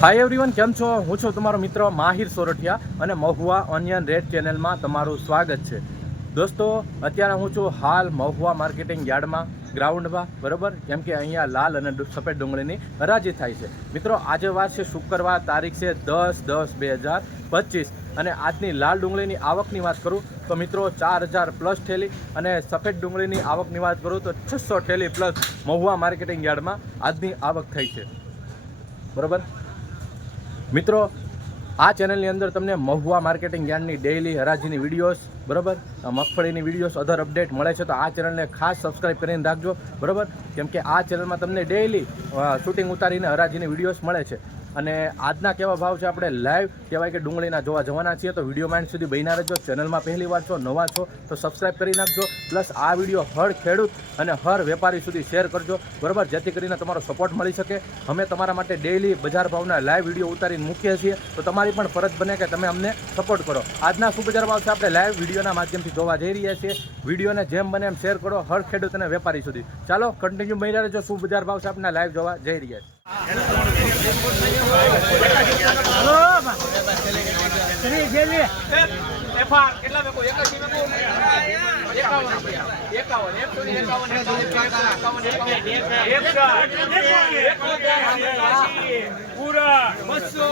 Hi everyone કેમ છો? હું છું તમારો મિત્ર માહિર સોરઠિયા અને મહુવા ઓનિયન રેડ ચેનલમાં તમારું સ્વાગત છે. દોસ્તો, અત્યારે હું છું હાલ મહુવા માર્કેટિંગ યાર્ડમાં ગ્રાઉન્ડમાં બરાબર? કેમ કે અહીંયા લાલ અને સફેદ ડુંગળીની હરાજી થાય છે. મિત્રો, આજે વાત છે શુક્રવાર તારીખ છે દસ દસ બે હજાર પચીસ. અને આજની લાલ ડુંગળીની આવકની વાત કરું તો મિત્રો, ચાર હજાર પ્લસ ઠેલી અને સફેદ ડુંગળીની આવકની વાત કરું તો છસો ઠેલી પ્લસ મહુવા માર્કેટિંગ યાર્ડમાં આજની આવક થઈ છે. બરોબર? મિત્રો, આ ચેનલની અંદર તમને મહુવા માર્કેટિંગ જ્ઞાનની ડેઇલી હરાજીની વિડીયોઝ બરાબર? મગફળીની વિડીયોઝ અધર અપડેટ મળે છે, તો આ ચેનલને ખાસ સબસ્ક્રાઈબ કરીને રાખજો, બરોબર? કેમ કે આ ચેનલમાં તમને ડેઇલી શૂટિંગ ઉતારીને હરાજીની વિડીયોઝ મળે છે. અને આજના કેવા ભાવ છે આપણે લાઈવ કહેવાય કે ડુંગળીના જોવા જવાના છીએ, તો વીડિયો માઇન્ડ સુધી બહીના રહેજો. ચેનલમાં પહેલી વાર છો, નવા છો, તો સબસ્ક્રાઈબ કરી નાખજો. પ્લસ આ વીડિયો હર ખેડૂત અને હર વેપારી સુધી શેર કરજો. બરાબર? જેથી કરીને તમારો સપોર્ટ મળી શકે. અમે તમારા માટે ડેઈલી બજાર ભાવના લાઈવ વીડિયો ઉતારીને મૂકીએ છીએ. તો તમારી પણ ફરજ બને કે તમે અમને સપોર્ટ કરો. આજના શું બજાર ભાવ છે આપણે લાઈવ વિડીયોના માધ્યમથી જોવા જઈ રહ્યા છીએ. વિડીયોને જેમ બને એમ શેર કરો હર ખેડૂત અને વેપારી સુધી. ચાલો કન્ટિન્યુ બની રહેજો. શું બજાર ભાવ છે આપણે લાઈવ જોવા જઈ રહ્યા છીએ. બસો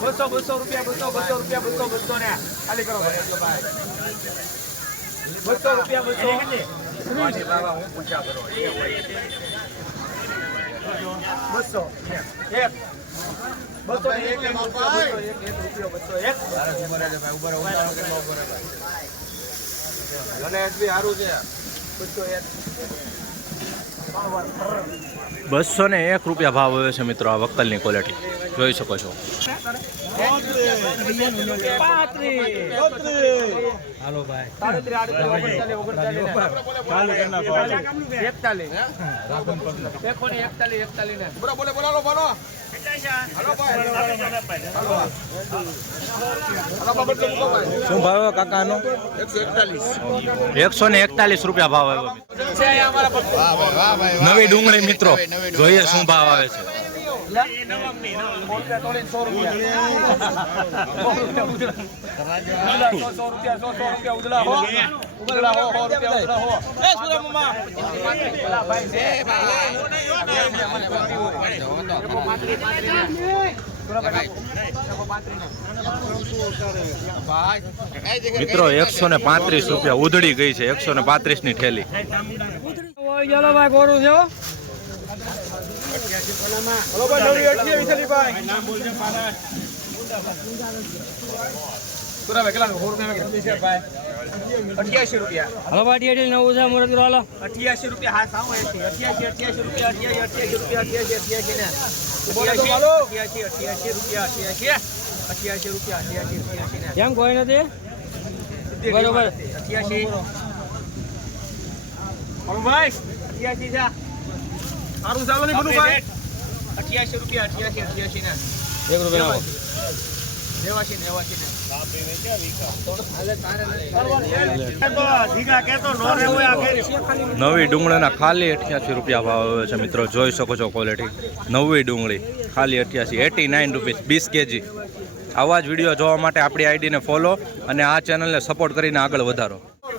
બસો બસો રૂપિયા બસો બસો રૂપિયા બસો બસો ને ખાલી કરો બસો રૂપિયા બસો બસો. એક. બસો એક રૂપિયો, બસો એક એક બી બસો એક. બસો એક. બસો ને એક રૂપિયા ભાવ આવ્યો છે મિત્રો આ વક્કલની ક્વોલિટી જોઈ શકો છો. શું ભાવ કાકાનો? એકસો ને એકતાલીસ રૂપિયા ભાવ આવ્યો નવી ડુંગળી મિત્રો. જોઈએ શું ભાવ આવે છે. મિત્રો એકસો ને પાંત્રીસ રૂપિયા ઉધડી ગઈ છે એકસો ને પાંત્રીસની ઠેલી. અઠ્યાસી રૂપિયા. હલો પાટી અઢી નવું છે મુરત હાલો. અઠ્યાસી રૂપિયા હા સાવ અઠ્યાસી અઠ્યાસી રૂપિયા અઠ્યાસી અઠ્યાસી રૂપિયા અઠ્યાસી અઠ્યાસી ને. અઠ્યાસી અઠ્યાસી રૂપિયા અઠ્યાસી અઠ્યાસી રૂપિયા અઠ્યાસી અઠ્યાસી કેમ કોઈ નથી? બરોબર. અઠ્યાસી. ભાઈ અઠ્યાસી છે. સારું ચાલો નહીં બધું ભાઈ. અઠ્યાસી રૂપિયા અઠ્યાસી અઠ્યાસી ને. એક રૂપિયા નેવાસી નેવાસી ને નવી ડુંગળીના ખાલી અઠ્યાસી રૂપિયા ભાવ આવે છે મિત્રો. જોઈ શકો છો ક્વોલિટી નવી ડુંગળી, ખાલી અઠ્યાસી, એટી નાઇન રૂપીસ, વીસ કેજી. આવા જ વીડિયો જોવા માટે આપણી આઈડીને ફોલો અને આ ચેનલને સપોર્ટ કરીને આગળ વધારો.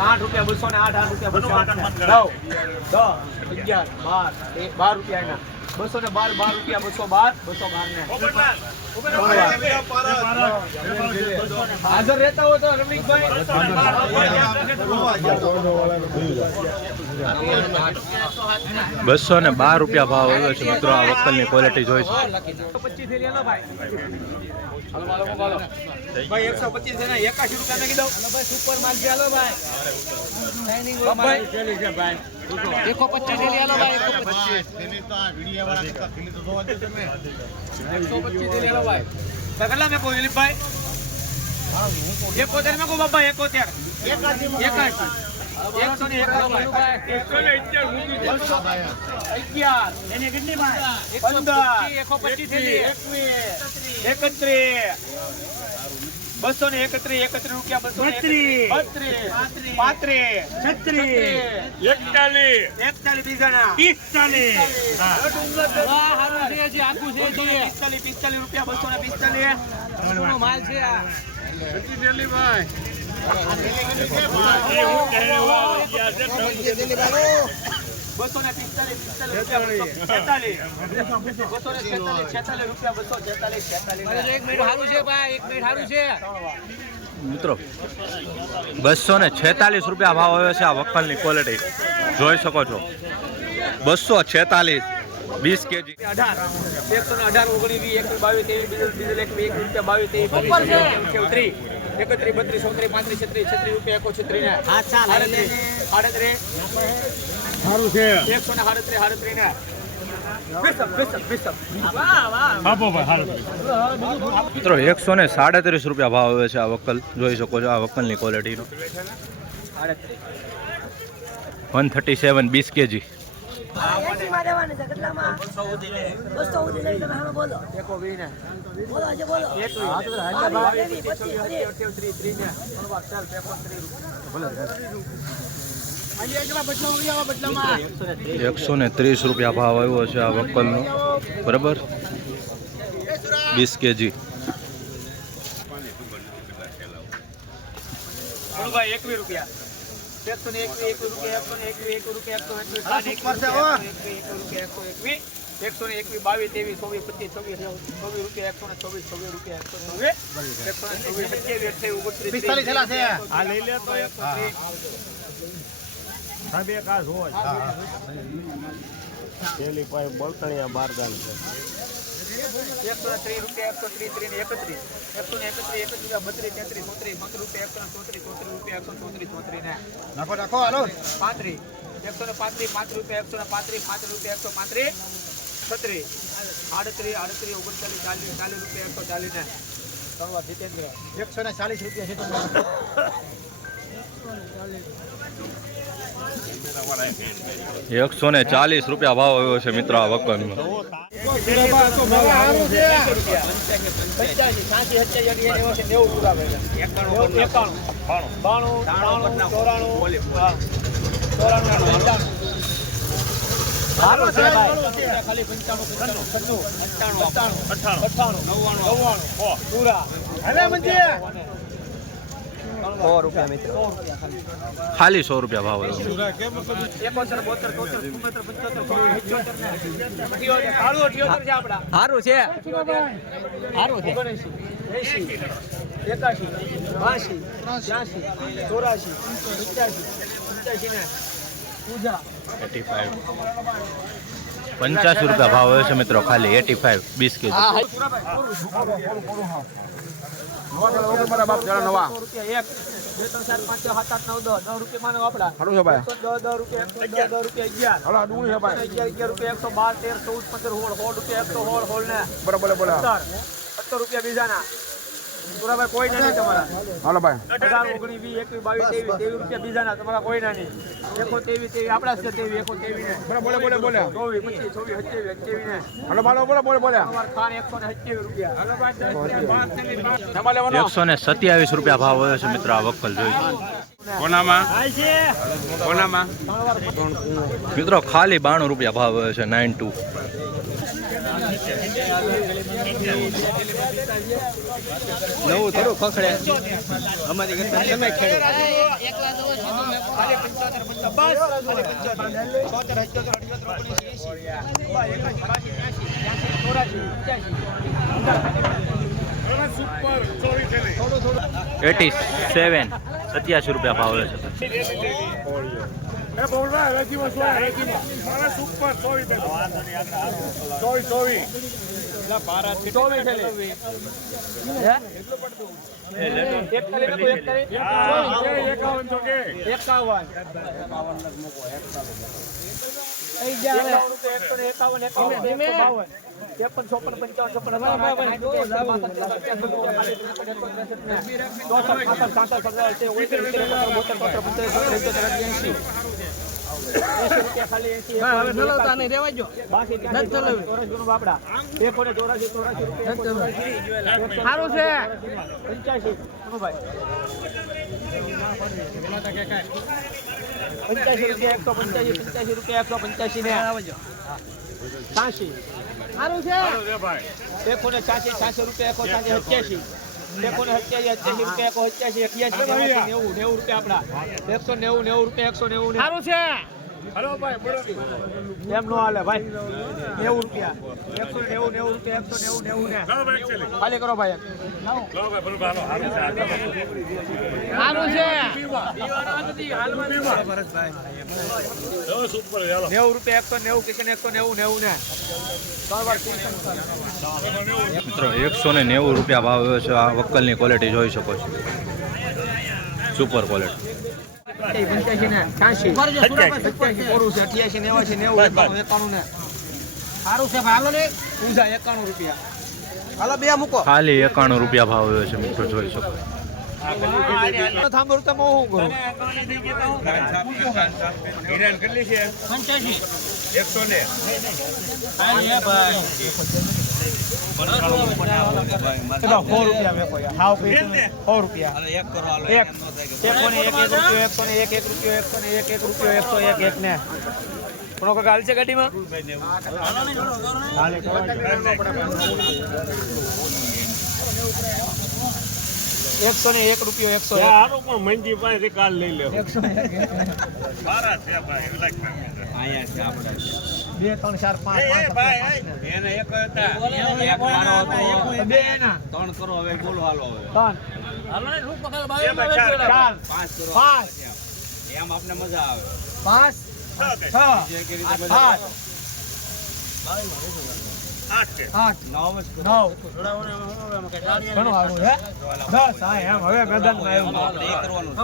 આઠ રૂપિયા બસો ને આઠ આઠ રૂપિયા બસો નવ અગિયાર બાર બાર રૂપિયા બસો ને બાર બાર રૂપિયા બસો બાર બસો ને હાજર રહેતા હો તો રમણીકભાઈ બસો ને બાર રૂપિયા ભાવ આવ્યો છે મિત્રો, આ વક્કલની ક્વોલિટી જોઈ છે. પચીસ ભાઈ ભાઈ એકસો પચીસ ને એકાશી રૂપિયા નાખી દઉં. ભાઈ સુપર માલ છે હાલો ભાઈ. એકસો પચીસ થેલી હાલો ભાઈ એકસો પચીસ. એકસો હાલો ભાઈ. ભાઈ કેટલા મેં કોઈ દિલીપભાઈ? એકોતેરમાં કો બાબા એકોતેર. એકાશી. એકસો ને એકાશી એકસો ને અગિયાર એની કેટલી પંદર એકવીસ એકત્રીસ બસો ને એકત્રીસ એકત્રીસ રૂપિયા બસો બત્રીસ. બત્રીસ. પાંત્રીસ. છત્રીસ. એકતાલીસ. એકતાલીસ બીજાના. પિસ્તાલીસ. પિસ્તાલીસ પિસ્તાલીસ રૂપિયા બસો ને પિસ્તાલીસ. માલ છે આ? બસો ને પિસ્તાલીસ પિસ્તાલીસ બસો ને છેતાલીસ છેતાલીસ રૂપિયા બસો છેતાલીસ એક મિનિટ સારું છે ભાઈ એક મિનિટ સારું છે મિત્રો, બસો ને છેતાલીસ રૂપિયા ભાવ આવ્યો છે આ વખલની ક્વોલિટી જોઈ શકો છો. બસો છેતાલીસ, વીસ કેજી. અઢાર એકસો ને અઢાર ઓગણીસ વીસ એકવીસ બાવીસ ત્રેવીસ બીજું ડીઝલ એક એક રૂપિયા બાવીસ ત્રેવીસ ત્રીસ એકત્રીસ, બત્રીસ ચોત્રીસ પાંત્રીસ, છત્રીસ છત્રીસ રૂપિયા એકો છત્રીસ આડત્રીસ. સારું છે. એકસો ને સાડત્રીસ ને. મિત્રો એકસો ને સાડત્રીસ રૂપિયા ભાવ આવે છે આ વક્કલ. જોઈ શકો છો આ વક્કલની ક્વોલિટીનો વન થર્ટી સેવન બીસ કેજી બોલો. એકસો ને ત્રીસ રૂપિયા ભાવ આવ્યો છે આ વક્કલનો. બરાબર? વીસ કેજી. ભાઈ એકવીસ રૂપિયા. એકસો ને એકવીસ એકવીસ રૂપિયા એકસો ને એકવીસ એકવીસ રૂપિયા એકસો એકવીસ સાઠ એકવીસ રૂપિયા, એકસો એકવીસ એકસો એકવીસ એકસો ને એકવીસ બાવીસ ત્રેવીસ ચોવીસ પચીસ છવ્વીસ ચોવીસ રૂપિયા એકસો ને ચોવીસ ચોવીસ રૂપિયા એકસો ચોવીસ એકસો ને ચોવીસ સત્યાવીસ અઠ્યાવીસ ઓગણત્રીસ પિસ્તાલીસ છેલ્લા છે આ લઈ લે તો એક. સાહેબ એક આ પેલી પાસે બળતણિયા બાર ગાલ છે. એકસો ત્રીસ રૂપિયા એકસો ત્રીસ ત્રીસ એકત્રીસ. એકસો ને એકત્રીસ એકત્રીસ બત્રીસ તેત્રીસ ચોત્રીસ ચોત્રીસ રૂપિયા એકસો ને ચોત્રીસ ચોત્રીસ રૂપિયા એકસો ચોત્રીસ ચોત્રીસ ને. નાખો નાખો હાલો. પાંત્રીસ. એકસો ને પાંત્રીસ પાંચ રૂપિયા એકસો ને પાંત્રીસ પાંચ રૂપિયા એકસો પાંત્રીસ છત્રીસ. આડત્રીસ આડત્રીસ ઓગણચાલીસ ચાલીસ ચાલીસ રૂપિયા એકસો ચાલીસ ને. ધન્યવાદ જીતેન્દ્ર. એકસો ને ચાલીસ રૂપિયા છે એકસો ને ચાલીસ રૂપિયા ભાવ આવ્યો છે મિત્ર આ અઠ્ઠાણું નવ્વાણું નવ્વાણું પૂરા સો રૂપિયા મિત્ર. ખાલી સો રૂપિયા ભાવ સારું છે. સારું છે. એકાશી બાસી ત્યાસી ચોરાશી પંચ્યાસી પંચ્યાસી ને પૂજા એટી ફાઈવ. પંચાસી રૂપિયા ભાવ હોય છે મિત્રો ખાલી એટી ફાઈવ બીસ કેજી. એક બે ત્રણ ચાર પાંચ છ સાત આઠ નવ દસ દસ રૂપિયા માનો આપડા દસ દસ રૂપિયા એકસો દસ દસ રૂપિયા અગિયાર અગિયાર અગિયાર રૂપિયા એકસો બાર તેર ચૌદ પંદર હોળ સોળ રૂપિયા એકસો હોળ સોળ ને બરાબર. સત્તર રૂપિયા બીજાના. સુરાભાઈ કોઈ નથી તમારા. હાલો ભાઈ. અઢાર ઓગણીસ વીસ એકવીસ બાવીસ ત્રેવીસ ત્રેવીસ રૂપિયા બીજાના તમારા કોઈ ના નહીં એકો તેવી તેવી આપણા છે તેવી એકો તેવી ને બોલે બોલે બોલે. ચોવીસ પચીસ છવ્વીસ સત્યાવીસ અઠ્યાવીસ ને હાલો બોલો બોલો બોલે. બોલે તમારા ખાન એકસો ને સત્યાવીસ રૂપિયા. હાલો ભાઈ એકસો ને સત્યાવીસ રૂપિયા ભાવ હોય છે મિત્રો આ વક્કલ જોઈ. કોનામાં? કોનામાં? મિત્રો ખાલી બાણું રૂપિયા ભાવ હોય છે નાઇન ટુ નવું થોડું ખખડે. અમારી કરતા તમે ખેડો. Eighty seven. સત્યાસી રૂપિયા ભાવ છે. ચોવીસ થેલી. હે? એક થેલી નાખો, એક થેલી. એકાવન. એકાવન રૂપિયા, એકસો ને એકાવન, એકાવન, એકસો બાવન. ત્રેપન ચોપન પંચાવન છપ્પન સત્તાવન, અઠાવન, ઓગણસિત્તેર, એંસી, બાસઠ, ત્રેસઠ, ત્રેસઠ, ચોસઠ, પાંસઠ, છપ્પન, ચોસઠ, પાંસઠ, સાસઠ, સત્તાવન, એંસી, ઓગણસિત્તેર, એંસી, બોતેર, બોતેર, પંચોતેર, બાપડા. રૂપિયા, સારું છે પંચ્યાસી પંચ્યાસી રૂપિયા એકસો પંચ્યાસી પંચ્યાસી રૂપિયા એકસો પંચ્યાસી ને. છ્યાસી સારું છે. એકસો ને છ્યાસી રૂપિયા એકો છ્યાસી સત્યાસી. એકસો નેવું નેવું રૂપિયા આપડા એકસો નેવું નેવું રૂપિયા એકસો નેવું. સારું છે. એમ નો હાલે ભાઈ. નેવું રૂપિયા. એકસો નેવું નેવું રૂપિયા એકસો નેવું ભાઈ ને ખાલી કરો ભાઈ સારું છે. નેવું રૂપિયા એકસો નેવું કિશન એકસો નેવું નેવું ને. મિત્રો એકસો ને નેવું રૂપિયા ભાવ છે. આ વક્કલની ક્વોલિટી જોઈ શકો છો. સુપર ક્વોલિટી પંચ્યાસી ને છ્યાસી સત્યાસી છે અઠ્યાસી નેવાસી નેવું એકાણું એકાણું ને સારું છે ભાઈ હાલો ને ઊંઝા એકાણું રૂપિયા હાલો બે મૂકો ખાલી એકાણું રૂપિયા ભાવ આવ્યો છે મિત્રો જોઈ શકો. થાંભર તમે હું કરું હિરેન કેટલી છે? એકસો ને. સો રૂપિયા મેકો હાવ પી સો રૂપિયા. એક એકસો ને એક એક રૂપિયો એકસો ને એક એક રૂપિયો એકસો ને એક એક રૂપિયો એકસો એક એક ને. પણ કોઈ હાલ છે ગાડીમાં? એકસો ને એક રૂપિયો એકસો એક. પણ મંજી પાસે કાલ લઈ લે એકસો ને એક બે ત્રણ ચાર પાંચ પાંચ એને એક હતા. બે એના. ત્રણ કરો હવે બોલો હાલો હવે. ત્રણ. ચાર પાંચ એમ આપને મજા આવે. પાંચ. છ આઠ. આઠ નવ દસ હા એમ. હવે મેદાનમાં આવ્યું. કરવાનું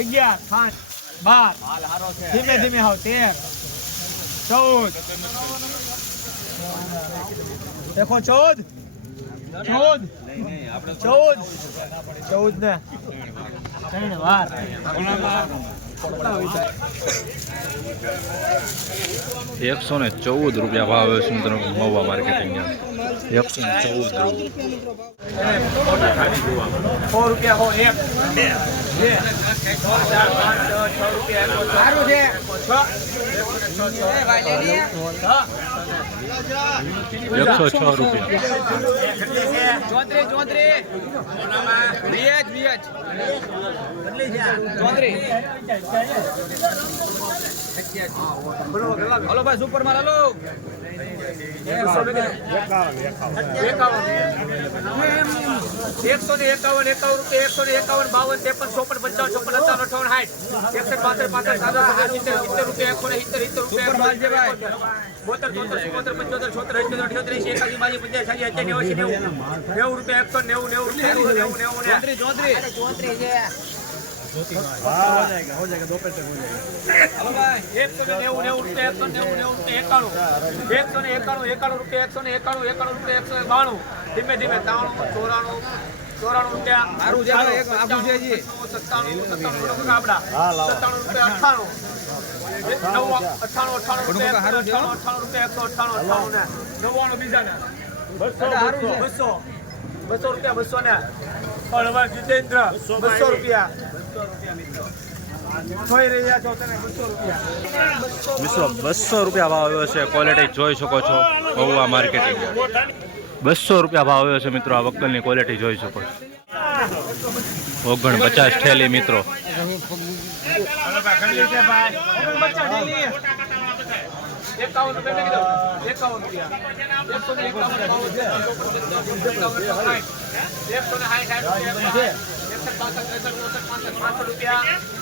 અગિયાર પાંચ બાર. હાલ હારો છે. ધીમે ધીમે હાવ તેર. ચૌદ. દેખો, ચૌદ? ચૌદ? ચૌદ? ચૌદ ને? ત્રણ વાર. એકસો ને ચૌદ રૂપિયા ભાવ આવ્યો છે મિત્રો મહુવા માર્કેટિંગ એકસો ચૌદ એકસો છે રૂપિયા હલો ભાઈ સુપર માલ હલો એકસો ને એકાવન એકાવન રૂપિયા એકસો ને એકાવન બાવન ત્રેપન ચોપન પંચાવન ચોપન સત્તાવન અઠાવન સાઠ એકસઠ બાસઠ પાસઠ સાતસઠ સિત્તેર સિત્તેર રૂપિયા એકસો ને સિત્તેર સિત્તેર રૂપિયા બોતેર ચોતેર ચુમ્મોતેર પંચોતેર છોતેર અઠ્યોતેર અઠ્યોતેર એકાસી બાસી પંચાસી સાઠી અઠ્યાસી નેવું નેવું રૂપિયા એકસો નેવું નેવું રૂપિયા નેવું નેવું નેવું એકસો ને નેવું નેવું રૂપિયા એકાણું એકસો ને એકાણું એકાણું રૂપિયા એકસો ને એકાણું એકાણું રૂપિયા એકસો ને બાણું ધીમે ધીમે ત્રાણું ચોરાણું ચોરાણું રૂપિયા સત્તાણું સત્તાણું સત્તાણું આપડા સત્તાણું રૂપિયા અઠ્ઠાણું નવ અઠ્ઠાણું અઠ્ઠાણું રૂપિયા અઠાણું અઠ્ઠાણું રૂપિયા એકસો અઠ્ઠાણું ને નવ્વાણું બીજા ને બસો બસો બસો રૂપિયા બસો ને. પણ હવે જીતેન્દ્ર બસો રૂપિયા જોઈ રહ્યા છો તને બસો રૂપિયા મિત્રો બસો રૂપિયા. ભાવ આવ્યો છે. ક્વોલિટી જોઈ શકો છો. મહુવા માર્કેટિંગ બસો રૂપિયા ભાવ આવ્યો છે મિત્રો. આ વક્કલની ક્વોલિટી જોઈ શકો છો. ઓગણ પચાસ ઠેલી મિત્રો. એકાવન રૂપિયા એકાવન રૂપિયા એકસો ને એકાવન એકસો ને સાઠ સાઠ રૂપિયા.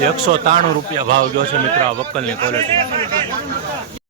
એકસો ત્રાણું રૂપિયા ભાવ જો છે મિત્રો આ વક્કલની ક્વોલિટી